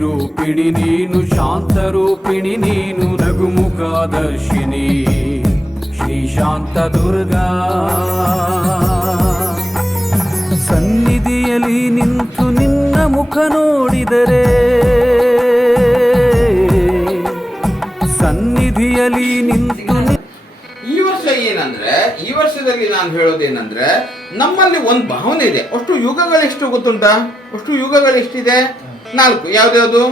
ರೂಪಿಣಿ ನೀನು, ಶಾಂತ ರೂಪಿಣಿ ನೀನು ನಗುಮುಖದರ್ಶಿನಿ ಶ್ರೀ ಶಾಂತ ದುರ್ಗಾ. ಸನ್ನಿಧಿಯಲ್ಲಿ ನಿಂತು ನಿನ್ನ ಮುಖ ನೋಡಿದರೆ, ಸನ್ನಿಧಿಯಲ್ಲಿ ನಿಂತು ಈ ವರ್ಷ ಏನಂದ್ರೆ, ಈ ವರ್ಷದಲ್ಲಿ ನಾನು ಹೇಳೋದೇನಂದ್ರೆ, ನಮ್ಮಲ್ಲಿ ಒಂದು ಭಾವನೆ ಇದೆ. ಅಷ್ಟು ಯುಗಗಳೆಷ್ಟು ಗೊತ್ತುಂಟಾ? ಅಷ್ಟು ಯುಗಗಳೆಷ್ಟಿದೆ ನಾಲ್ಕು ಯಾವ್ದ್ಯಾವ್ದು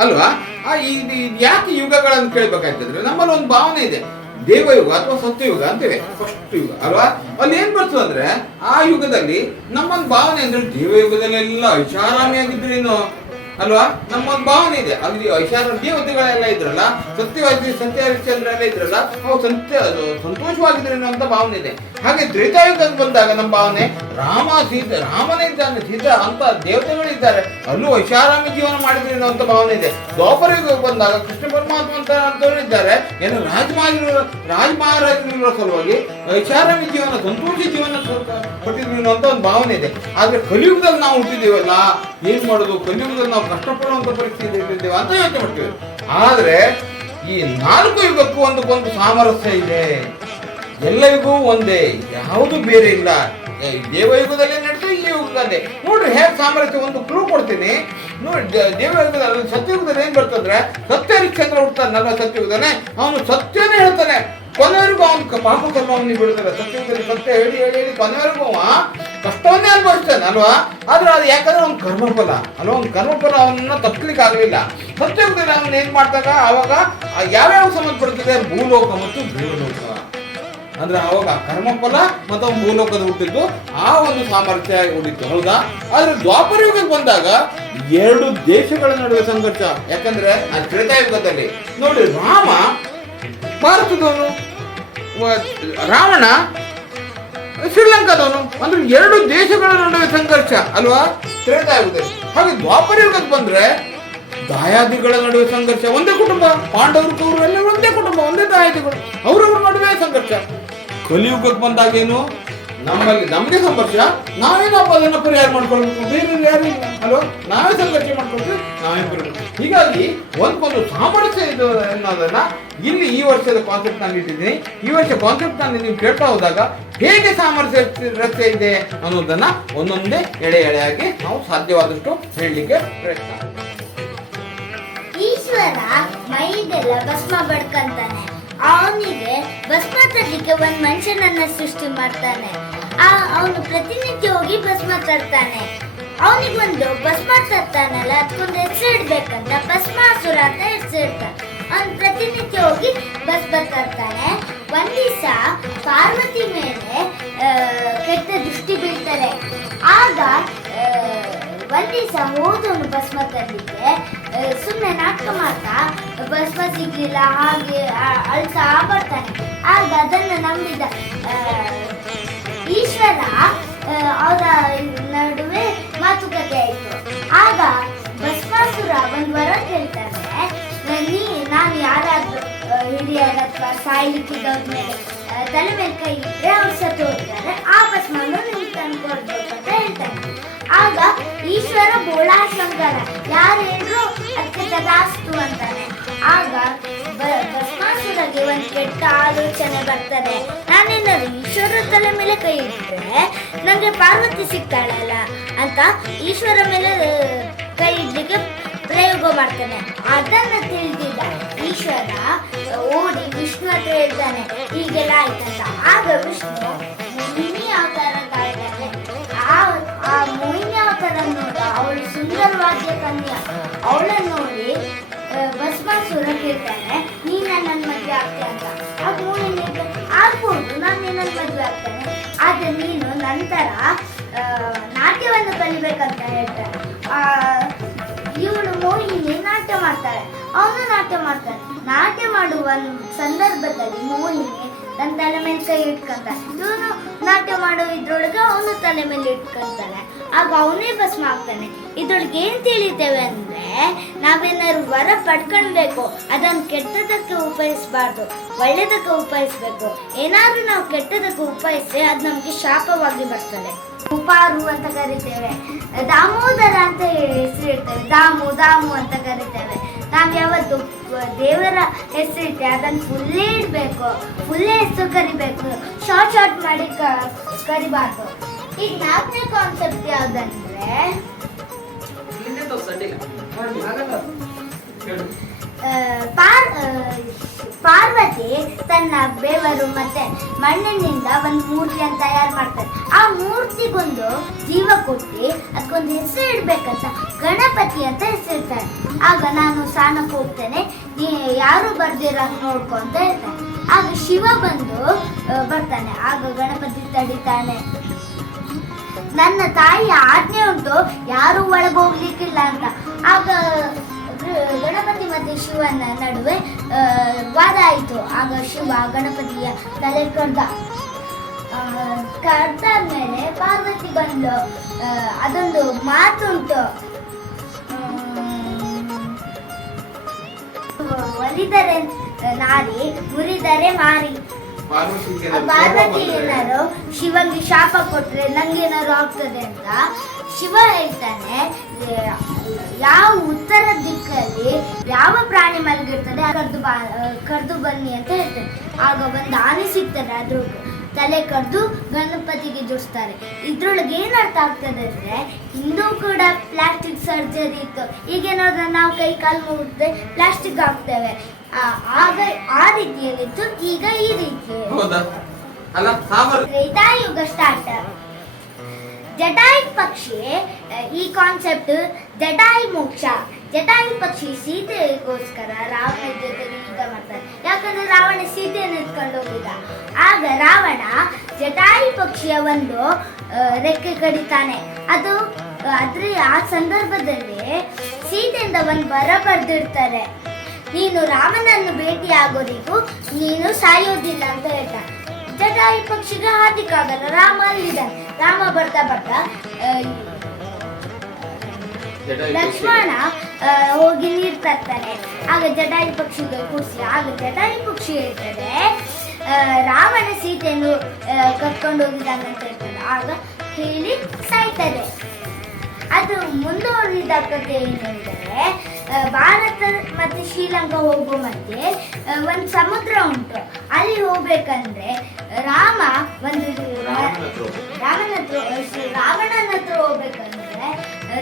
ಅಲ್ವಾ? ಆ ಇದು ಯಾಕೆ ಯುಗಗಳನ್ನು ಕೇಳ್ಬೇಕಾಯ್ತಂದ್ರೆ ನಮ್ಮಲ್ಲಿ ಒಂದು ಭಾವನೆ ಇದೆ. ದೇವಯುಗ ಅಥವಾ ಸತ್ಯಯುಗ ಅಂತೇವೆ ಫಸ್ಟ್ ಯುಗ, ಅಲ್ವಾ? ಅಲ್ಲಿ ಏನ್ ಬರ್ತದೆ ಅಂದ್ರೆ, ಆ ಯುಗದಲ್ಲಿ ನಮ್ಮೊಂದು ಭಾವನೆ ಅಂದ್ರೆ ದೇವಯುಗದಲ್ಲೆಲ್ಲ ಐಷಾರಾಮಿಯಾಗಿದ್ರೇನು ಅಲ್ವಾ? ನಮ್ಮೊಂದು ಭಾವನೆ ಇದೆ. ಅಲ್ಲಿ ದೇವತೆಗಳೆಲ್ಲ ಇದ್ರಲ್ಲ, ಸತ್ಯವಾದಿ ಸತ್ಯ ಹರಿಶ್ಚಂದ್ರ ಎಲ್ಲ ಇದ್ರಲ್ಲ, ಅವು ಸತ್ಯ ಸಂತೋಷವಾಗಿದ್ರೆ ಅಂತ ಭಾವನೆ ಇದೆ. ಹಾಗೆ ತ್ರೇತಾಯುಗಕ್ಕೆ ಬಂದಾಗ ನಮ್ಮ ಭಾವನೆ, ರಾಮ ಸೀತೆ, ರಾಮನೇ ಇದ್ದಾನೆ, ಸೀತಾ ಅಂತ ದೇವತೆಗಳಿದ್ದಾರೆ. ಅಲ್ಲೂ ಐಷಾರಾಮಿ ಜೀವನ ಮಾಡಿದ್ರು ಅಂತ ಭಾವನೆ ಇದೆ. ದ್ವಾಪರ ಯುಗಕ್ಕೆ ಬಂದಾಗ ಕೃಷ್ಣ ಪರಮಾತ್ಮ ಅಂತ ಅಂತವ್ರು ಇದ್ದಾರೆ ಏನು ರಾಜ ರಾಜಮಹಾರಾಜರ ಸಲುವಾಗಿ ಐಷಾರಾಮಿ ಜೀವನ, ಸಂತೋಷ ಜೀವನ ಕೊಟ್ಟಿದ್ರು ಅಂತ ಒಂದು ಭಾವನೆ ಇದೆ. ಆದ್ರೆ ಕಲಿಯುಗದಲ್ಲಿ ನಾವು ಹುಟ್ಟಿದ್ದೀವಲ್ಲ ಏನ್ ಮಾಡೋದು? ಕಲಿಯುಗದಲ್ಲಿ ನಾವು ಕಷ್ಟಪಡುವಂತ ಪರಿಸ್ಥಿತಿ ಇದ್ದೇವೆ ಅಂತ ಯೋಚನೆ ಮಾಡ್ತೀವಿ. ಆದ್ರೆ ಈ ನಾಲ್ಕು ಯುಗಕ್ಕೂ ಒಂದಕ್ಕೊಂದು ಸಾಮರಸ್ಯ ಇದೆ. ಎಲ್ಲರಿಗೂ ಒಂದೇ, ಯಾವುದು ಬೇರೆ ಇಲ್ಲ. ದೇವಯುಗದಲ್ಲಿ ನಡೆದು ಈ ಯುಗದಲ್ಲಿ ನೋಡ್ರಿ ಹೇಗೆ ಸಾಮರಸ್ಯ ಒಂದು ಕ್ಲೂ ಕೊಡ್ತೀನಿ. ನೋಡಿ ದೇವಯುಗದಲ್ಲಿ ಸತ್ಯಯುಗದಲ್ಲಿ ಏನ್ ಬರ್ತಂದ್ರೆ ಸತ್ಯ ಹರಿಶ್ಚಂದ್ರ ನನ್ನ ಸತ್ಯಯುಗದನೇ ಅವನು ಸತ್ಯನೇ ಹೇಳ್ತಾನೆ. ಕೊನೆವರೆಗೂ ಅವನು ಪಾಪ ಅವನಿಗೆ ಬೀಳ್ತಾರೆ ಸತ್ಯಯುಗದಲ್ಲಿ ಸತ್ಯ ಹೇಳಿ ಹೇಳಿ ಹೇಳಿ, ಕೊನೆವರೆಗೂ ಅವ ಕಷ್ಟವನ್ನೇ ಅನುಭವಿಸ್ತಾನೆ, ಅಲ್ವಾ? ಆದ್ರೆ ಅದು ಯಾಕಂದ್ರೆ ಅವ್ನ ಕರ್ಮಫಲ. ಅಲ್ವಾ? ಅವ್ನ ಕರ್ಮಫಲ ಅವನ್ನ ತಪ್ಪಲಿಕ್ಕೆ ಆಗಲಿಲ್ಲ. ಸತ್ಯಯುಗದಲ್ಲಿ ಅವನು ಏನ್ ಮಾಡ್ದಾಗ ಅವಾಗ ಯಾವ್ಯಾವ ಯಾವ್ಯಾವ ಸಂಬಂಧಪಡ್ತದೆ ಭೂಲೋಕ ಮತ್ತು ಭೂಲೋಕ. ಅಂದ್ರೆ ಅವಾಗ ಕರ್ಮಫಲ ಮತ್ತು ಮೂಲೋಕದ ಭೂಲೋಕದ ಹುಟ್ಟಿದ್ದು ಆ ಒಂದು ಸಾಮರ್ಥ್ಯ ಉಳಿತು ಹೌದಾ? ಆದ್ರೆ ದ್ವಾಪರ ಯುಗಕ್ಕೆ ಬಂದಾಗ ಎರಡು ದೇಶಗಳ ನಡುವೆ ಸಂಘರ್ಷ. ಯಾಕಂದ್ರೆ ಆ ತ್ರೇತಾಯುಗದಲ್ಲಿ ನೋಡಿ ರಾಮ, ಭಾರತದವನು ರಾವಣ, ಶ್ರೀಲಂಕಾದವನು, ಅಂದ್ರೆ ಎರಡು ದೇಶಗಳ ನಡುವೆ ಸಂಘರ್ಷ, ಅಲ್ವಾ? ತ್ರೇತಾಯುಗದಲ್ಲಿ ಹಾಗೆ ದ್ವಾಪರ ಯುಗಕ್ಕೆ ಬಂದ್ರೆ ದಾಯಾದಿಗಳ ನಡುವೆ ಸಂಘರ್ಷ, ಒಂದೇ ಕುಟುಂಬ. ಪಾಂಡವರು, ಕೌರವರು ಒಂದೇ ಕುಟುಂಬ, ಒಂದೇ ದಾಯಾದಿಗಳು. ಅವರವ್ರ ನಡುವೆ ಸಂಘರ್ಷ. ಕಲಿಯುಗಕ್ಕೆ ಬಂದಾಗೇನು? ನಮ್ಮಲ್ಲಿ ನಮಗೆ ಸಂಘರ್ಷ. ನಾವೇ ನಾವು ಪರಿಹಾರ ಮಾಡ್ಕೊಳ್ಬೇಕು? ಬೇರೆ ಯಾರು ಅಲ್ವಾ ನಾವೇ ಸಂಘರ್ಷ ಮಾಡ್ಕೊಳ್ತೀವಿ? ನಾವೇ ಬರಬೇಕು ಹೀಗಾಗಿ ಒಂದ್ಕೊಂದು ಸಾಮರ್ಥ್ಯ ಇದು ಅನ್ನೋದನ್ನ ಇಲ್ಲಿ ಈ ವರ್ಷದ ಕಾನ್ಸೆಪ್ಟ್ ನಾನು ಇಟ್ಟಿದ್ದೀನಿ. ಈ ವರ್ಷ ಕಾನ್ಸೆಪ್ಟ್ ನಾನು ನೀವು ಕೇಳ್ತಾ ಹೋದಾಗ ಹೇಗೆ ಸಾಮರ್ಥ್ಯ ರಸ್ತೆ ಇದೆ ಅನ್ನೋದನ್ನ ಒಂದೊಂದೇ ಎಳೆ ಎಳೆಯಾಗಿ ನಾವು ಸಾಧ್ಯವಾದಷ್ಟು ಹೇಳಲಿಕ್ಕೆ ಪ್ರಯತ್ನ ಈಶ್ವರ ಮೈದೆಲ್ಲ ಭಸ್ಮ ಬಡ್ಕಂತಾನೆ. ಅವನಿಗೆ ಭಸ್ಮ ತರಲಿಕ್ಕೆ ಒಂದ್ ಮನುಷ್ಯನನ್ನ ಸೃಷ್ಟಿ ಮಾಡ್ತಾನೆ. ಆ ಅವನು ಪ್ರತಿನಿತ್ಯ ಹೋಗಿ ಭಸ್ಮ ತರ್ತಾನೆ. ಅವನಿಗೊಂದು ಭಸ್ಮ ತರ್ತಾನಲ್ಲ, ಅದಕ್ಕೊಂದು ಹೆಸರಿಡ್ಬೇಕಂತ ಭಸ್ಮಾಸುರ ಅಂತ ಹೆಸರಿಡ್ತಾನೆ ಅವನು ಪ್ರತಿನಿತ್ಯ ಹೋಗಿ ಭಸ್ಮ ತರ್ತಾನೆ. ಒಂದ್ ದಿವಸ ಪಾರ್ವತಿ ಮೇಲೆ ಕೆಟ್ಟ ದೃಷ್ಟಿ ಬೀಳ್ತಾರೆ ಆಗ ಒಂದ್ ದಿವಸ ಹೋದವನು ಭಸ್ಮ ತರ್ಲಿಕ್ಕೆ ಸುಮ್ಮನೆ ನಾಟಕ ಮಾಡ್ತಾ ಭಸ್ಮ ಸಿಗ್ಲಿಲ್ಲ ಹಾಗೆ ಅಳ್ತಾ ಬರ್ತಾನೆ ಆಗ ಅದನ್ನು ನಂಬಿದ ಈಶ್ವರ ಅವರ ನಡುವೆ ಮಾತುಕತೆ ಆಯ್ತು. ಆಗ ಭಸ್ಮಾಸುರ ಒಂದು ವರ ಹೇಳ್ತಾನೆ ನೀ, ನಾನು ಯಾರಾದ್ರೂ ಹಿರಿಯರ ಅಥವಾ ಸಾಯ್ಲಿಕ್ಕಿದ್ದವ್ರ ಮೇಲೆ ತಲೆ ಮೇಲೆ ಕೈ ಇಟ್ಟರೆ ಅವ್ರು ಸತ್ತು ಹೋಗ್ತಾರೆ. ಆ ಭಸ್ಮನ್ನು ನಿಮ್ಗೆ ತಂದ್ಕೊಡ್ಬೇಕು ಅಂತ ಹೇಳ್ತಾನೆ. ಆಗ ಈಶ್ವರ ಬೋಳಾಶಂಕರ, ಯಾರು ಹೇಳಿದ್ರು ಅದಕ್ಕೆ ತದಾಸ್ತು ಅಂತಾನೆ. ಆಗ ಭಸ್ಮಾಸುರಗೆ ಒಂದು ಕೆಟ್ಟ ಆಲೋಚನೆ ಬರ್ತದೆ. ನಾನೇನಾದ್ರು ಈಶ್ವರ ತಲೆ ಮೇಲೆ ಕೈ ಇಟ್ಟರೆ ನನಗೆ ಪಾರ್ವತಿ ಸಿಗ್ತಾಳಲ್ಲ ಅಂತ ಈಶ್ವರ ಮೇಲೆ ಕೈ ಇಡ್ಲಿಕ್ಕೆ ಪ್ರಯೋಗ ಮಾಡ್ತಾನೆ. ಅದನ್ನ ತಿಳಿದಿದ್ದ ಈಶ್ವರ ಓಡಿ ವಿಷ್ಣು ಹತ್ರ ಹೇಳ್ತಾನೆ, ಹೀಗೆಲ್ಲ ಆಯ್ತಂತ? ಆಗ ವಿಷ್ಣು ಮೋಹಿನಿ ಅವತಾರ ತಾಳ್ತಾನೆ ಆ ಆ ಮೋಹಿನಿ ಅವತಾರ ನೋಡ ಅವಳು ಸುಂದರವಾದ ಕನ್ಯಾ. ಅವಳನ್ನು ನೋಡಿ ಆ, ಭಸ್ಮಾಸುರ ಕೇಳ್ತಾನೆ ನೀನ ನನ್ನ ಮದುವೆ ಆಗ್ತೆ ಅಂತ. ಆಗ ಹೇಳ್ತಾಳೆ, ಆಗ್ಬೋದು ನಾನು ನಿನ್ನ ಮದುವೆ ಆಗ್ತಾನೆ. ಆದ್ರೆ ನೀನು ನಂತರ ನಾಟ್ಯವನ್ನು ಕಲಿಬೇಕಂತ ಹೇಳ್ತಾನೆ ಆ, ಇವಳು ಮೋಹಿನಿ ನಾಟ್ಯ ಮಾಡ್ತಾಳೆ. ಅವನು ನಾಟ್ಯ ಮಾಡ್ತಾನೆ. ನಾಟ್ಯ ಮಾಡುವ ಸಂದರ್ಭದಲ್ಲಿ ಮೋಹಿನಿ ತನ್ನ ತಲೆ ಮೇಲೆ ಕೈ ಇಟ್ಕೊಂತಾನೆ. ಇವನು ನಾಟ್ಯ ಮಾಡೋ ಇದ್ರೊಳಗೆ ಅವನು ತಲೆ ಮೇಲೆ ಇಟ್ಕೊಂತಾನೆ. ಆಗ ಅವನೇ ಭಸ್ಮ ಆಗ್ತಾನೆ. ಇದ್ರೊಳಗೆ ಏನ್ ತಿಳಿತೇವೆ ಅಂದ್ರೆ ನಾವೇನಾದ್ರು ವರ ಪಡ್ಕೊಳ್ಬೇಕು. ಅದನ್ನು ಕೆಟ್ಟದಕ್ಕೆ ಉಪಯೋಗಿಸಬಾರ್ದು ಒಳ್ಳೆದಕ್ಕೆ ಉಪಯೋಗಿಸ್ಬೇಕು. ಏನಾದ್ರೂ ನಾವು ಕೆಟ್ಟದಕ್ಕೆ ಉಪಯೋಗಿಸಿದ್ರೆ ಅದು ನಮಗೆ ಶಾಪವಾಗಿ ಬರ್ತದೆ. ಉಪಾರು ಅಂತ ಕರಿತೇವೆ. ದಾಮೋದರ ಅಂತ ಹೆಸರಿಡ್ತೇವೆ ದಾಮು ದಾಮು ಅಂತ ಕರಿತೇವೆ. ನಾವು ಯಾವತ್ತು ದೇವರ ಹೆಸರಿಟ್ಟೆ ಅದನ್ನು ಫುಲ್ಲೇ ಇಡಬೇಕು. ಫುಲ್ಲೇ ಹೆಸರು ಕರಿಬೇಕು. ಶಾರ್ಟ್ ಶಾರ್ಟ್ ಮಾಡಿ ಕರಿಬಾರ್ದು. ಈಗ ನಾಲ್ಕನೇ ಕಾನ್ಸೆಪ್ಟ್ ಯಾವುದಂದ್ರೆ ಪಾರ್ವತಿ ತನ್ನ ಬೆವರು ಮತ್ತೆ ಮಣ್ಣಿನಿಂದ ಒಂದು ಮೂರ್ತಿಯನ್ನು ತಯಾರು ಮಾಡ್ತಾರೆ? ಆ ಮೂರ್ತಿಗೊಂದು ಜೀವ ಕೊಟ್ಟು ಅದಕ್ಕೊಂದು ಹೆಸರು ಇಡ್ಬೇಕಂತ ಗಣಪತಿ ಅಂತ ಹೆಸರಿಡ್ತಾರೆ ಆಗ ನಾನು ಸ್ನಾನಕ್ಕೆ ಹೋಗ್ತೇನೆ ಯಾರು ಬರ್ದಿರ ನೋಡ್ಕೊ ಅಂತ ಹೇಳ್ತಾನೆ ಆಗ ಶಿವ ಬಂದು ಬರ್ತಾನೆ. ಆಗ ಗಣಪತಿ ತಡಿತಾನೆ. ನನ್ನ ತಾಯಿ ಆಜ್ಞೆ ಉಂಟು, ಯಾರು ಒಳಗೆ ಹೋಗ್ಲಿಕ್ಕಿಲ್ಲ ಅಂತ. ಆಗ ಗಣಪತಿ ಮತ್ತು ಶಿವನ ನಡುವೆ ವಾದ ಆಯಿತು ಆಗ ಶಿವ ಗಣಪತಿಯ ತಲೆ ಕಡ್ದ ಕಡ್ದ ಕಡ್ದಾದ್ಮೇಲೆ ಪಾರ್ವತಿ ಬಂದು ಅದೊಂದು ಮಾತುಂಟು ಒಲಿದರೆ ನಾರಿ ಮುರಿದರೆ ಮಾರಿ ಪಾರ್ವತಿಗೆ ಆ ಪಾರ್ವತಿ ಏನಾರು ಶಿವಂಗೆ ಶಾಪ ಕೊಟ್ರೆ ನಂಗೆ ಏನಾರು ಆಗ್ತದೆ ಅಂತ ಶಿವ ಹೇಳ್ತಾನೆ ಯಾವ ಉತ್ತರ ದಿಕ್ಕಲ್ಲಿ ಯಾವ ಪ್ರಾಣಿ ಮಲಗಿರ್ತದೆ ಕರೆದು ಬಾ ಕರೆದು ಬನ್ನಿ ಅಂತ ಹೇಳ್ತಾರೆ ಆಗ ಒಂದು ಆನೆ ಸಿಗ್ತಾರೆ ಅದ್ರ ತಲೆ ಕರೆದು ಗಣಪತಿಗೆ ಜೋಡಿಸ್ತಾರೆ. ಇದ್ರೊಳಗೆ ಏನ್ ಅರ್ಥ ಆಗ್ತದೆ ಅಂದರೆ ಇನ್ನೂ ಕೂಡ ಪ್ಲಾಸ್ಟಿಕ್ ಸರ್ಜರಿ ಇತ್ತು. ಈಗೇನಾದ್ರೂ ನಾವು ಕೈ ಕಾಲು ಮುಗಿದ್ರೆ ಪ್ಲಾಸ್ಟಿಕ್ ಹಾಕ್ತೇವೆ. ಆಗ ಆ ರೀತಿಯಲ್ಲಿತ್ತು ಈಗ ಈ ರೀತಿ ಹೌದಾ? ಅಲ್ಲ ತ್ರೇತಾಯುಗ ಸ್ಟಾರ್ಟ್ ಜಟಾಯು ಪಕ್ಷಿ ಈ ಕಾನ್ಸೆಪ್ಟ್ ಜಟಾಯು ಮೋಕ್ಷ. ಜಟಾಯು ಪಕ್ಷಿ ಸೀತೆಗೋಸ್ಕರ ರಾವಣ ಜೊತೆ ಯುದ್ಧ ಮಾಡ್ತಾರೆ. ಯಾಕಂದ್ರೆ ರಾವಣ ಸೀತೆಯನ್ನು ಎತ್ಕೊಂಡು ಹೋಗಿದ್ದ. ಆಗ ರಾವಣ ಜಟಾಯು ಪಕ್ಷಿಯ ಒಂದು ರೆಕ್ಕೆ ಕಡಿತಾನೆ. ಅದು ಅದ್ರ ಆ ಸಂದರ್ಭದಲ್ಲಿ ಸೀತೆಯಿಂದ ಒಂದು ಬರ ಬರೆದಿರ್ತಾರೆ ನೀನು ರಾಮನನ್ನು ಭೇಟಿಯಾಗೋದಿಗೂ ನೀನು ಸಾಯೋದಿಲ್ಲ ಅಂತ ಹೇಳ್ತಾನೆ ಜಟಾಯಿ ಪಕ್ಷಿಗೆ ಹಾದಿಕಾಗಲ್ಲ ರಾಮ ಅಲ್ಲಿದ್ದಾನೆ ರಾಮ ಬರ್ತಾ ಬರ್ತಾ ಲಕ್ಷ್ಮಣ ಹೋಗಿ ನೀರು ತರ್ತಾನೆ. ಆಗ ಜಟಾಯಿ ಪಕ್ಷಿಗೆ ಕೂರಿಸಿ ಆಗ ಜಟಾಯಿ ಪಕ್ಷಿ ಹೇಳ್ತದೆ ರಾಮನ ರಾವಣ ಸೀತೆಯನ್ನು ಕರ್ಕೊಂಡು ಹೋಗಿದ್ದಾನೆ ಅಂತ ಹೇಳ್ತದೆ. ಆಗ ಹೇಳಿ ಸಾಯ್ತದೆ. ಅದು ಮುಂದುವರಿದ ಕಥೆ ಆ, ಭಾರತ ಮತ್ತು ಶ್ರೀಲಂಕಾ ಹೋಗುವ ಮಧ್ಯೆ ಒಂದು ಸಮುದ್ರ ಉಂಟು. ಅಲ್ಲಿ ಹೋಗ್ಬೇಕಂದ್ರೆ ರಾಮ ಒಂದು ರಾಮನ ಹತ್ರ ರಾವಣನ ಹತ್ರ ಹೋಗ್ಬೇಕಂದ್ರೆ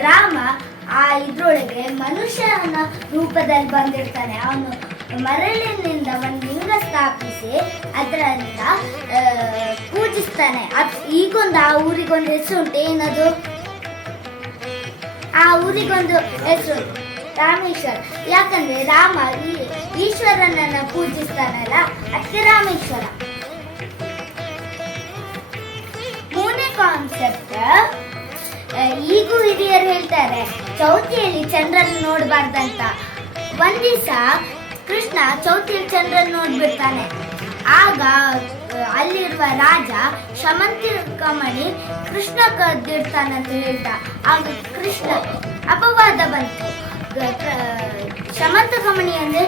ರಾಮ ಆ ಇದ್ರೊಳಗೆ ಮನುಷ್ಯನ ರೂಪದಲ್ಲಿ ಬಂದಿರ್ತಾನೆ. ಅವನು ಮರಳಿನಿಂದ ಒಂದು ಲಿಂಗ ಸ್ಥಾಪಿಸಿ ಅದರಿಂದ ಪೂಜಿಸ್ತಾನೆ. ಅದು ಈಗೊಂದು ಆ ಊರಿಗೊಂದು ಹೆಸರು ಉಂಟು ಏನದು? ಆ ಊರಿಗೊಂದು ಹೆಸರು. ರಾಮೇಶ್ವರ. ಯಾಕಂದ್ರೆ ರಾಮ ಈಶ್ವರನನ್ನ ಪೂಜಿಸ್ತಾನಲ್ಲ ಅದಕ್ಕೆ ರಾಮೇಶ್ವರ. ಮೂರನೇ ಕಾನ್ಸೆಪ್ಟ್ ಈಗೂ ಹಿರಿಯರು ಹೇಳ್ತಾರೆ, ಚೌತಿಯಲ್ಲಿ ಚಂದ್ರನ ನೋಡಬಾರ್ದಂತ. ಒಂದ್ ದಿವಸ ಕೃಷ್ಣ ಚೌತಿಯಲ್ಲಿ ಚಂದ್ರನ ನೋಡ್ಬಿಡ್ತಾನೆ. ಆಗ ಅಲ್ಲಿರುವ ರಾಜ ಶಮಂತಿಕಮಣಿ ಕೃಷ್ಣ ಕದ್ದಿರ್ತಾನಂತ ಹೇಳ್ದ ಆಗ ಕೃಷ್ಣ ಅಪವಾದ ಬಂತು. ಗ- ಮಣಿ ಅಂದ್ರೆ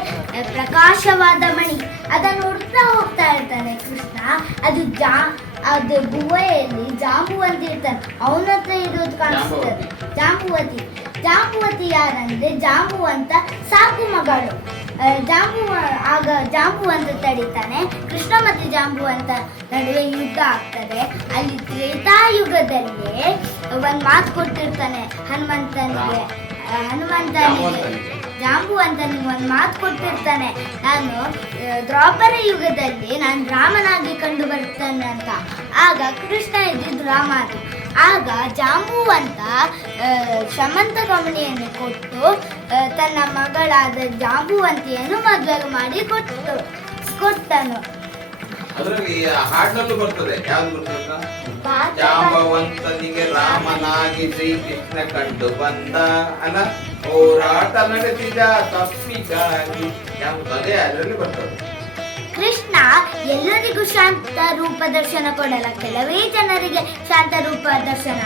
ಪ್ರಕಾಶವಾದ ಮಣಿ. ಅದನ್ನು ಹುಡ್ತಾ ಹೋಗ್ತಾ ಇರ್ತಾನೆ ಕೃಷ್ಣ. ಅದು ಜಾ ಅದು ಗುಹೆಯಲ್ಲಿ ಜಾಂಬುವಂತಿ ಇರ್ತಾನೆ. ಅವನ ಹತ್ರ ಇರೋದು ಕಾಣಿಸ್ತದೆ ಜಾಂಬುವತಿ. ಜಾಂಬುವತಿ. ಯಾರಂದ್ರೆ ಜಾಂಬು ಅಂತ ಸಾಕು ಮಗಳು ಜಾಂಬು ಆಗ ಜಾಂಬುವಂತ ತಡಿತಾನೆ. ಕೃಷ್ಣ ಮತ್ತು ಜಾಂಬು ಅಂತ ನಡುವೆ ಯುದ್ಧ ಆಗ್ತದೆ. ಅಲ್ಲಿ ತ್ರೇತಾಯುಗದಲ್ಲಿ ಒಂದು ಮಾತು ಕೊಟ್ಟಿರ್ತಾನೆ ಹನುಮಂತನಿಗೆ. ಹನುಮಂತನಿಗೆ ಜಾಂಬವಂತನಿಗೆ. ಒಂದು ಮಾತು ಕೊಟ್ಟಿರ್ತಾನೆ. ನಾನು ದ್ವಾಪರ ಯುಗದಲ್ಲಿ ನಾನು ರಾಮನಾಗಿ ಕಂಡು ಬರ್ತೇನೆ ಅಂತ. ಆಗ ಕೃಷ್ಣ ಇದ್ದಿದ್ದು ರಾಮ ಅಂತ ಆಗ ಜಾಂಬು ಅಂತ ಆ, ಶಮಂತ ಗಮನಿಯನ್ನು ಕೊಟ್ಟು ತನ್ನ ಮಗಳಾದ ಜಾಂಬುವಂತಿಯನ್ನು ಮದುವೆ ಮಾಡಿ ಕೊಟ್ಟು ಕೊಟ್ಟನು. ಅದ್ರಲ್ಲಿ ಹಾಡಿನಲ್ಲೂ ಬರ್ತದೆ. ಯಾವ್ದು ಬರ್ತದೆ ಜಾಂಬವಂತನಿಗೆ ರಾಮನಾಗಿ ಶ್ರೀಕೃಷ್ಣ ಕಂಡು ಬಂದ ಅಲ್ಲ? ಹೋರಾಟ ನಡೆಸಿದ ತಪ್ಪಿಗಾಗಿ ಯಾವುದು ಅದೇ ಅದರಲ್ಲಿ ಬರ್ತದೆ. ಕೃಷ್ಣ ಎಲ್ಲರಿಗೂ ಶಾಂತ ರೂಪ ದರ್ಶನ ಕೊಡಲ್ಲ. ಕೆಲವೇ ಜನರಿಗೆ ಶಾಂತ ರೂಪ ದರ್ಶನ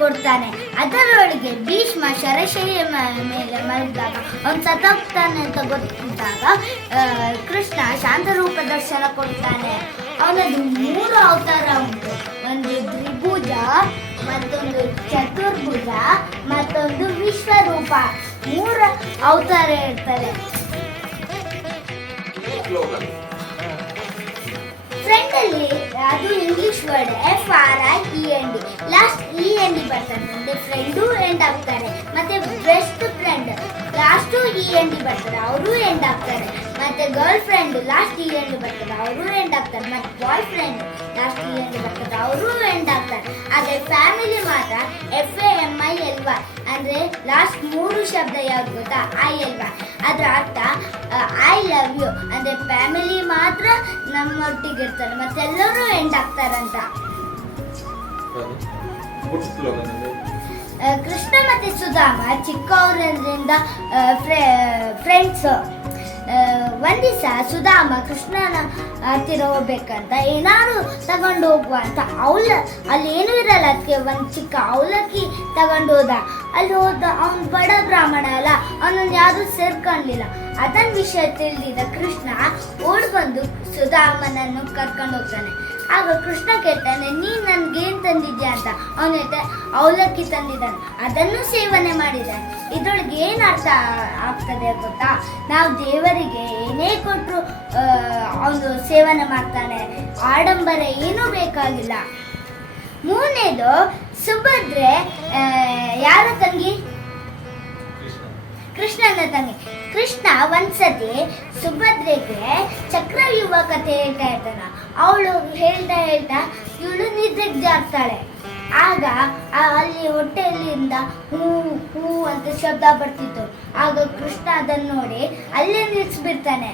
ಕೊಡ್ತಾನೆ. ಅದರೊಳಗೆ ಭೀಷ್ಮ ಶರಶೈಯ ಮೇಲೆ ಮಲಗಿದಾಗ ಅವನು ಸತೋಗ್ತಾನೆ ಅಂತ ಗೊತ್ತಿದ್ದಾಗ ಕೃಷ್ಣ ಶಾಂತರೂಪ ದರ್ಶನ ಕೊಡ್ತಾನೆ. ಅವನದು ಮೂರು ಅವತಾರ ಉಂಟು. ಒಂದು ತ್ರಿಭುಜ ಮತ್ತೊಂದು ಚತುರ್ಭುಜ ಮತ್ತೊಂದು ವಿಶ್ವರೂಪ. ಮೂರು ಅವತಾರ ಇರ್ತಾರೆ ಫ್ರೆಂಡಲ್ಲಿ ಅದು English word F R I ಅಂದ್ರೆ ಫ್ರೆಂಡು ಎಂಡ್ ಆಗ್ತಾರೆ ಮತ್ತೆ best friend last E end ಬರ್ತಾರೆ ಅವರು ಎಂಡ್ ಆಗ್ತಾರೆ ಮತ್ತೆ girl friend last E end ಬರ್ತಾರೆ ಅವರು ಎಂಡ್ ಆಗ್ತಾರೆ ಮತ್ತೆ boy friend last E end ಬರ್ತಾರೆ ಅವರು ಎಂಡ್ ಆಗ್ತಾರೆ ಆದ್ರೆ ಫ್ಯಾಮಿಲಿ ಮಾತ್ರ F A M I L Y ಅಂದ್ರೆ ಲಾಸ್ಟ್ ಮೂರು ಶಬ್ದ ಯಾವ್ದು ಗೊತ್ತಾ? ಐ ಎಲ್ ವೈ ಅದ್ರ ಅರ್ಥ ಐ ಲವ್ ಯು ಅಂದ್ರೆ ಫ್ಯಾಮಿಲಿ ಮಾತ್ರ ನಮ್ಮೊಟ್ಟಿಗೆ ಇರ್ತಾರೆ, ಮತ್ತೆಲ್ಲರೂ ಎಂಡ್ ಆಗ್ತಾರಂತ ಕೃಷ್ಣ ಮತ್ತೆ ಸುಧಾಮ ಚಿಕ್ಕವರಿಂದ ಫ್ರೆಂಡ್ಸ್ ಒಂದಿಸ ಸುಧಾಮ ಕೃಷ್ಣನ ಹತ್ತಿರ ಹೋಗ್ಬೇಕಂತ, ಏನಾದ್ರು ತಗೊಂಡು ಹೋಗುವ ಅಂತ. ಅವಲ ಅಲ್ಲಿ ಏನೂ ಇರಲ್ಲ ಅದಕ್ಕೆ, ಒಂದು ಚಿಕ್ಕ ಅವಲಕ್ಕಿ ತಗೊಂಡು ಹೋದ. ಅಲ್ಲಿ ಹೋದ, ಅವನು ಬಡ ಬ್ರಾಹ್ಮಣ ಅಲ್ಲ, ಅವನನ್ನು ಯಾರು ಸೇರ್ಕೊಂಡಿಲ್ಲ ಅದನ್ನ ವಿಷಯ ತಿಳಿದಿದ್ದ ಕೃಷ್ಣ ಓಡ್ ಬಂದು ಸುಧಾಮನನ್ನು ಕರ್ಕೊಂಡು ಹೋಗ್ತಾನೆ. ಆಗ ಕೃಷ್ಣ ಕೇಳ್ತಾನೆ ನೀನು ನನ್ಗೆ ಏನ್ ತಂದಿದ್ಯಾ ಅಂತ? ಅವನ ಹೇಳ್ತಾ ಅವಲಕ್ಕಿ ತಂದಿದ್ದಾನೆ ಅದನ್ನು ಸೇವನೆ ಮಾಡಿದ್ದಾನೆ ಇದ್ರೊಳಗೆ ಏನು ಅರ್ಥ ಆಗ್ತದೆ ಗೊತ್ತಾ? ನಾವು ದೇವರಿಗೆ ಏನೇ ಕೊಟ್ಟರು ಅವನು ಸೇವನೆ ಮಾಡ್ತಾನೆ. ಆಡಂಬರ ಏನೂ ಬೇಕಾಗಿಲ್ಲ. ಮೂರನೇದು ಸುಭದ್ರೆ ಯಾರ ತಂಗಿ? ಕೃಷ್ಣ ಕೃಷ್ಣನ ತಂಗಿ. ಕೃಷ್ಣ ಒಂದ್ಸತಿ ಸುಭದ್ರೆಗೆ ಚಕ್ರವ್ಯೂಹ ಕಥೆ ಹೇಳ್ತಾ ಇರ್ತಾನ. ಅವಳು ಹೇಳ್ತಾ ಹೇಳ್ತಾ ಇವಳು ನಿದ್ರೆಗೆ ಜಾಗ್ತಾಳೆ. ಆಗ ಅಲ್ಲಿ ಹೊಟ್ಟೆಯಲ್ಲಿಂದ ಹೂ ಹೂ ಅಂತ ಶಬ್ದ ಬರ್ತಿತ್ತು. ಆಗ ಕೃಷ್ಣ ಅದನ್ನು ನೋಡಿ ಅಲ್ಲೇ ನಿಲ್ಸ್ಬಿಡ್ತಾನೆ.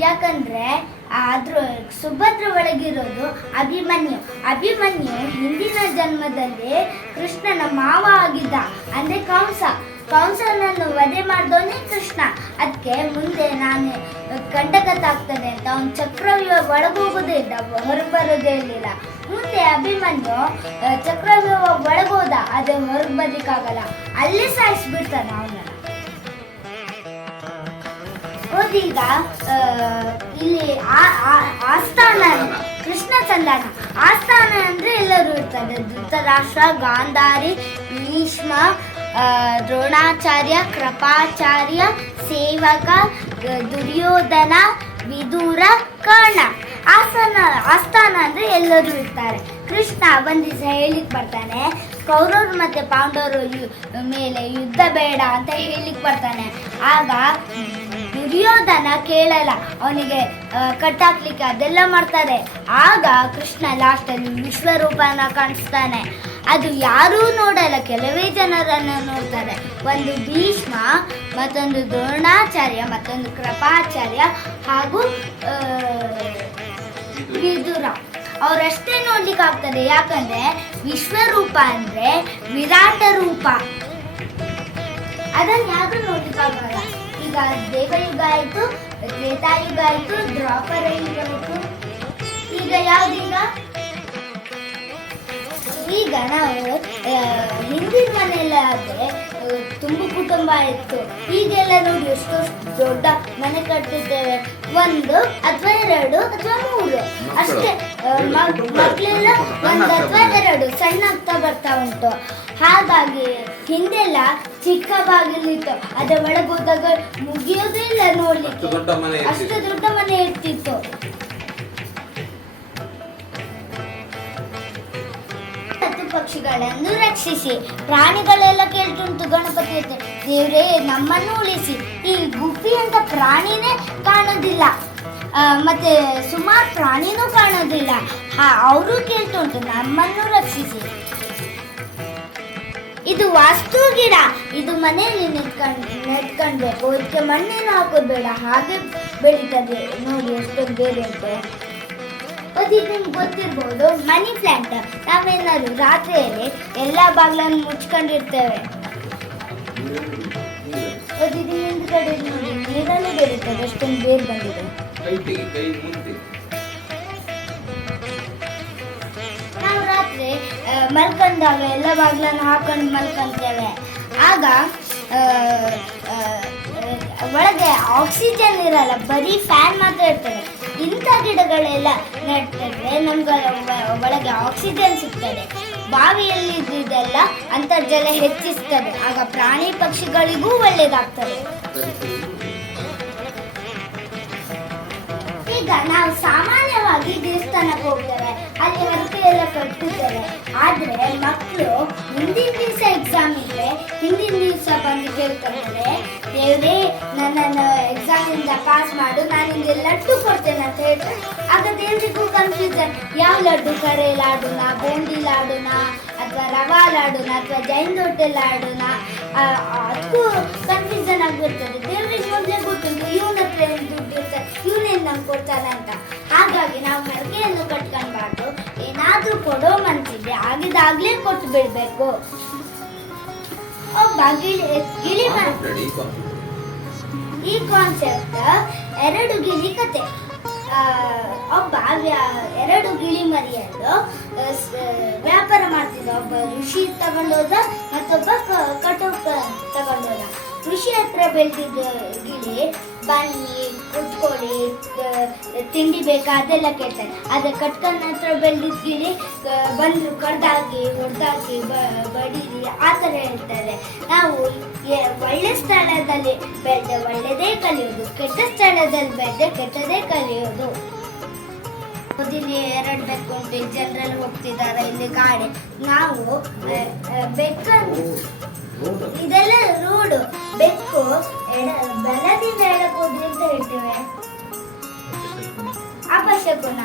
ಯಾಕಂದ್ರೆ ಅದ್ರ ಸುಭದ್ರ ಒಳಗಿರೋದು ಅಭಿಮನ್ಯು. ಅಭಿಮನ್ಯು ಹಿಂದಿನ ಜನ್ಮದಲ್ಲಿ ಕೃಷ್ಣನ ಮಾವ ಆಗಿದ್ದ, ಅಂದ್ರೆ ಕಂಸ. ಕಂಸನನ್ನು ವಧೆ ಮಾಡಿದವನೇ ಕೃಷ್ಣ. ಅದಕ್ಕೆ ಮುಂದೆ ನಾನು ಕಂಟಕತ್ತಾಗ್ತದೆ ಅಂತ ಅವ್ನ ಚಕ್ರವ್ಯೂಹ ಒಳಗೋಗೋದೇ ಇಲ್ಲ, ಹೊರಗೆ ಬರೋದೇ ಇರಲಿಲ್ಲ. ಮುಂದೆ ಅಭಿಮನ್ಯು ಚಕ್ರವ್ಯೂಹ ಒಳಗೋದ ಅದೇ ಹೊರಗೆ ಬರ್ಲಿಕ್ಕಾಗಲ್ಲ. ಅಲ್ಲಿ ಸಾಯಿಸ್ಬಿಡ್ತಾನೆ ಅವನನ್ನ. ಹೋದೀಗ ಇಲ್ಲಿ ಆಸ್ಥಾನ ಕೃಷ್ಣ ಚಂದಾನ ಆಸ್ಥಾನ ಅಂದ್ರೆ ಎಲ್ಲರೂ ಇರ್ತಾರೆ. ಧೃತರಾಷ್ಟ್ರ, ಗಾಂಧಾರಿ, ಭೀಷ್ಮ ದ್ರೋಣಾಚಾರ್ಯ, ಕೃಪಾಚಾರ್ಯ, ಸೇವಕ ದುರ್ಯೋಧನ, ವಿದೂರ, ಕರ್ಣ. ಆಸನ, ಆಸ್ಥಾನ ಅಂದರೆ ಎಲ್ಲರೂ ಇರ್ತಾರೆ. ಕೃಷ್ಣ ಬಂದಿಸ ಹೇಳಿಕ್ ಬರ್ತಾನೆ. ಕೌರವರು ಮತ್ತೆ ಪಾಂಡವರು ಮೇಲೆ ಯುದ್ಧ ಬೇಡ ಅಂತ ಹೇಳಿಕ್ ಬರ್ತಾನೆ. ಆಗ ದುರ್ಯೋಧನ ಕೇಳಲ್ಲ. ಅವನಿಗೆ ಕಟ್ಟಾಕ್ಲಿಕ್ಕೆ ಅದೆಲ್ಲ ಮಾಡ್ತಾರೆ. ಆಗ ಕೃಷ್ಣ ಲಾಸ್ಟಲ್ಲಿ ವಿಶ್ವರೂಪನ ಕಾಣಿಸ್ತಾನೆ. ಅದು ಯಾರೂ ನೋಡಲ್ಲ, ಕೆಲವೇ ಜನರನ್ನು ನೋಡ್ತಾರೆ. ಒಂದು ಭೀಷ್ಮ, ಮತ್ತೊಂದು ದ್ರೋಣಾಚಾರ್ಯ, ಮತ್ತೊಂದು ಕೃಪಾಚಾರ್ಯ ಹಾಗೂ ವಿದುರ. ಅವರಷ್ಟೇ ನೋಡ್ಲಿಕ್ಕೆ ಆಗ್ತದೆ. ಯಾಕಂದ್ರೆ ವಿಶ್ವರೂಪ ಅಂದ್ರೆ ವಿರಾಟ ರೂಪ ಅದನ್ನ ಯಾರು ನೋಡ್ಲಿಕ್ಕಾಗಲ್ಲ ಈಗ ದೇವಯುಗ ಆಯಿತು ತ್ರೇತಾಯುಗ ಆಯಿತು ಯುಗ ಆಯ್ತು ಈಗ ಯಾವುದೀಗ ಈಗ? ನಾವು ಹಿಂದಿನ ಮನೆಯಲ್ಲ ಆದರೆ ತುಂಬು ಕುಟುಂಬ ಇತ್ತು. ಈಗೆಲ್ಲ ನೋಡಿ ಎಷ್ಟು ದೊಡ್ಡ ಮನೆ ಕಟ್ಟಿದ್ದೇವೆ. ಒಂದು ಅಥವಾ ಎರಡು ಅಥವಾ ಅಷ್ಟೇ ಮಕ್ಕಳೆಲ್ಲ ಒಂದು ಅಥವಾ ಎರಡು ಸಣ್ಣ ಆಗ್ತಾ ಬರ್ತಾ ಉಂಟು. ಹಾಗಾಗಿ ಹಿಂದೆಲ್ಲ ಚಿಕ್ಕ ಬಾಗಿಲಿತ್ತು ಅದ್ರ ಒಳಗೆ ಹೋದಾಗ ಮುಗಿಯೋದೇ ಇಲ್ಲ ನೋಡ್ಲಿಕ್ಕೆ. ಅಷ್ಟು. ದೊಡ್ಡ ಮನೆ ಇರ್ತಿತ್ತು. ಪಕ್ಷಿಗಳನ್ನು ರಕ್ಷಿಸಿ ಪ್ರಾಣಿಗಳೆಲ್ಲ ಕೇಳ್ತುಂಟು ಗಣಪತಿ ದೇವ್ರೇ ನಮ್ಮನ್ನು ಉಳಿಸಿ. ಈ ಗುಪ್ಪಿ ಅಂತ ಪ್ರಾಣಿನೇ ಕಾಣೋದಿಲ್ಲ. ಮತ್ತೆ ಸುಮಾರು ಪ್ರಾಣಿನೂ ಕಾಣೋದಿಲ್ಲ. ಅವರು ಕೇಳ್ತುಂಟು, ನಮ್ಮನ್ನು ರಕ್ಷಿಸಿ. ಇದು ವಾಸ್ತು ಗಿಡ. ಇದು ಮನೆಯಲ್ಲಿ ನೆಟ್ಕೊಂಡ್ ನೆಟ್ಕೊಳ್ಬೇಕು ಇದಕ್ಕೆ ಮಣ್ಣೇನು ಹಾಕೋದು ಬೇಡ. ಹಾಗೆ ಬೆಳೀತದೆ. ನೋಡಿ ಎಷ್ಟು ಬೇರೆ ಅದು ನಿಮ್ಗೆ ಗೊತ್ತಿರ್ಬೋದು, ಮನಿ ಪ್ಲಾಂಟ್. ನಾವೇನಾದ್ರು ರಾತ್ರಿಯಲ್ಲಿ ಎಲ್ಲ ಬಾಗ್ಲನ್ನು ಮುಚ್ಕೊಂಡಿರ್ತೇವೆ. ಅದು ಇದು ಹಿಂದ್ಗಡೆ ನೋಡಿ, ನೀರಲ್ಲೇ ಬೆಳೀತದೆ. ಎಷ್ಟೊಂದು ಬೇರೆ ಬಂದಿದೆ. ಕೈ ತೆಗಿ ಕೈ ಮುಂದೆ ನಾವು ರಾತ್ರಿ ಮಲ್ಕೊಂಡಾಗ ಎಲ್ಲ ಬಾಗ್ಲನ್ನು ಹಾಕೊಂಡು ಮಲ್ಕೊಂತೇವೆ. ಆಗ ಒಳಗೆ ಆಕ್ಸಿಜನ್ ಇರಲ್ಲ ಬರೀ ಫ್ಯಾನ್ ಮಾತ್ರ ಇರ್ತದೆ. ಇಂಥ ಗಿಡಗಳೆಲ್ಲ ನೆಟ್ಟಿದ್ರೆ ನಮ್ಗೆ ಒಳಗೆ ಆಕ್ಸಿಜನ್ ಸಿಗ್ತದೆ. ಬಾವಿಯಲ್ಲಿ ಇದ್ದಿದ್ದೆಲ್ಲ ಅಂತರ್ಜಲ ಹೆಚ್ಚಿಸ್ತದೆ. ಆಗ ಪ್ರಾಣಿ ಪಕ್ಷಿಗಳಿಗೂ ಒಳ್ಳೇದಾಗ್ತದೆ. ಈಗ ನಾವು ಸಾಮಾನ್ಯವಾಗಿ ದೇವಸ್ಥಾನಕ್ಕೆ ಹೋಗ್ತೇವೆ. ಅಲ್ಲಿ ಹರಕೆ ಎಲ್ಲ ಕಟ್ಟುತ್ತೇವೆ ಆದರೆ ಮಕ್ಕಳು ಹಿಂದಿನ ದಿವಸ ಎಕ್ಸಾಮ್ ಇದ್ರೆ ಹಿಂದಿನ ದಿವಸ ಬಂದು ಕೇಳ್ತಾರೆ ದೇವ್ರೆ, ನನ್ನನ್ನು ಎಕ್ಸಾಮ್ ಇಂದ ಪಾಸ್ ಮಾಡು, ನಾನು ಹಿಂಗೆ ಲಡ್ಡು ಕೊಡ್ತೇನೆ ಅಂತ ಹೇಳ್ತಾರೆ. ಆಗ ದೇವರಿಗೂ ಕನ್ಫ್ಯೂಷನ್ ಯಾವ ಲಡ್ಡು? ಕರೆ ಲಾಡುನ, ಬೋಂಡಿ ಲಾಡುನ, ಅಥವಾ ರವಾ ಲಾಡುನ, ಅಥವಾ ಜೈನ್ ದೊಡ್ಡೆ ಲಾಡುನ? ಅದಕ್ಕೂ ಕನ್ಫ್ಯೂಷನ್ ಆಗಿರ್ತದೆ ಮೊದಲೇ ಗೊತ್ತುಂಟು ಇವನ ಹತ್ರ ದುಡ್ಡು ಇರ್ತದೆ ಇವನೇನು ನಮ್ಗೆ ಕೊಡ್ತಾನೆ ಅಂತ. ಹಾಗಾಗಿ ನಾವು ಮಡಿಕೆಯನ್ನು ಕಟ್ಕೊಂಡ್ಬಾರ್ದು. ಏನಾದ್ರೂ ಕೊಡೋ ಮನಸ್ಸಿದ್ರೆ ಆಗಿದಾಗ್ಲೇ ಕೊಟ್ಟು ಬಿಡಬೇಕು. ಒಬ್ಬ ಗಿಳಿ ಗಿಳಿ ಮರ ಈ ಕಾನ್ಸೆಪ್ಟ್ ಎರಡು ಗಿಳಿ ಕತೆ. ಒಬ್ಬ ಎರಡು ಗಿಳಿ ಮರಿಯನ್ನು ವ್ಯಾಪಾರ ಮಾಡ್ತಿದ್ದ. ಒಬ್ಬ ಋಷಿ ತಗೊಂಡೋದ ಮತ್ತೊಬ್ಬ ಕಟೋಕ. ಋಷಿ ಹತ್ರ ಬೆಳೆದಿದ್ದ ಗಿಳಿ ಬನ್ನಿ, ಕುತ್ಕೊಳ್ಳಿ ತಿಂಡಿ ಬೇಕಾ, ಅದೆಲ್ಲ ಕೇಳ್ತಾರೆ. ಆದರೆ ಕಟ್ಕನ್ ಹತ್ರ ಬೆಳೆದಿದ್ದ ಗಿಳಿ ಬಂದರು ಕಡ್ದಾಕಿ ಹೊಡೆದಾಕಿ ಬಡೀರಿ, ಆ ಥರ ಹೇಳ್ತಾರೆ. ನಾವು ಒಳ್ಳೆ ಸ್ಥಳದಲ್ಲಿ ಬೆಳೆದ ಒಳ್ಳೆಯದೇ ಕಲಿಯೋದು. ಕೆಟ್ಟ ಸ್ಥಳದಲ್ಲಿ ಬೆಳೆದ, ಕೆಟ್ಟದೇ ಕಲಿಯೋದು. ಇಲ್ಲಿ ಎರಡು ಬೆಕ್ಕು ಜನರಲ್ಲಿ ಹೋಗ್ತಿದ್ದಾರೆ ಇಲ್ಲಿ ಗಾಡಿ. ನಾವು ಬೆಕ್ಕನ್ನು ಬೆಕ್ಕು ಎಡ, ಬಲದಿಂದ ಎಡಕ್ಕೆ ಹೋದ್ರಿ ಅಂತ ಹೇಳ್ತೇವೆ? ಅಪಶಕುನ.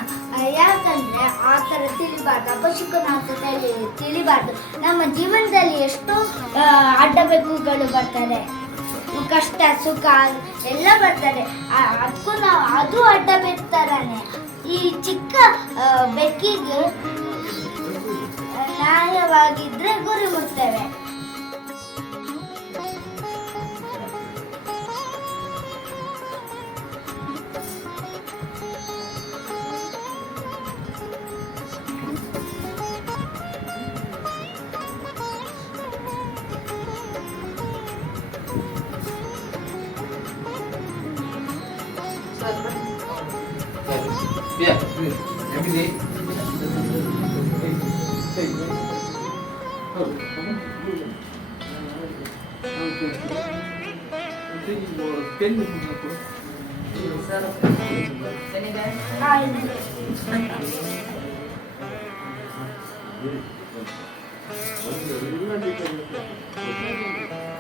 ಯಾಕಂದ್ರೆ ಆ ಥರ ತಿಳಿಬಾರ್ದು. ಅಪಶಕುನ ಅಂತ ಹೇಳಿ ತಿಳಿಬಾರ್ದು. ನಮ್ಮ ಜೀವನದಲ್ಲಿ ಎಷ್ಟು ಅಡ್ಡ ಬೆಕ್ಕುಗಳು ಬರ್ತಾರೆ ಕಷ್ಟ, ಸುಖ, ಎಲ್ಲ ಬರ್ತಾರೆ ಆ- ಅದಕ್ಕೂ ನಾವು ಅದು ಅಡ್ಡ ಬೆಕ್ತಾರನೆ ಈ ಚಿಕ್ಕ ಬೆಕ್ಕಿಗೆ ನ್ಯಾಯವಾಗಿದ್ರೆ ಗುರಿ ಮುಟ್ತೇವೆ. ఇది పెన్ Thank you.